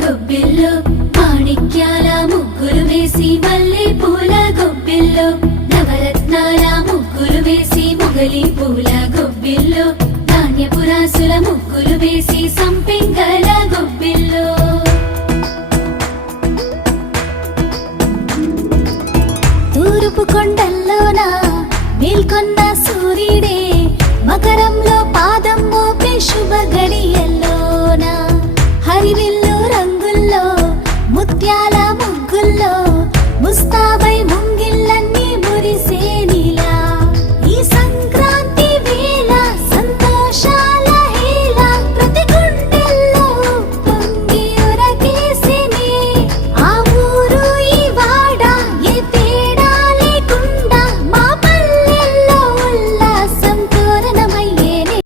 గొబ్బిల్లో మాణిక్యాల ముగ్గులు వేసి మల్లె పూల గొబ్బిల్లో నవరత్నాల ముగ్గులు వేసి మొగలి పూల గొబ్బిల్లో ధాన్యపురాసుల ముగ్గులు వేసి సంపెంగల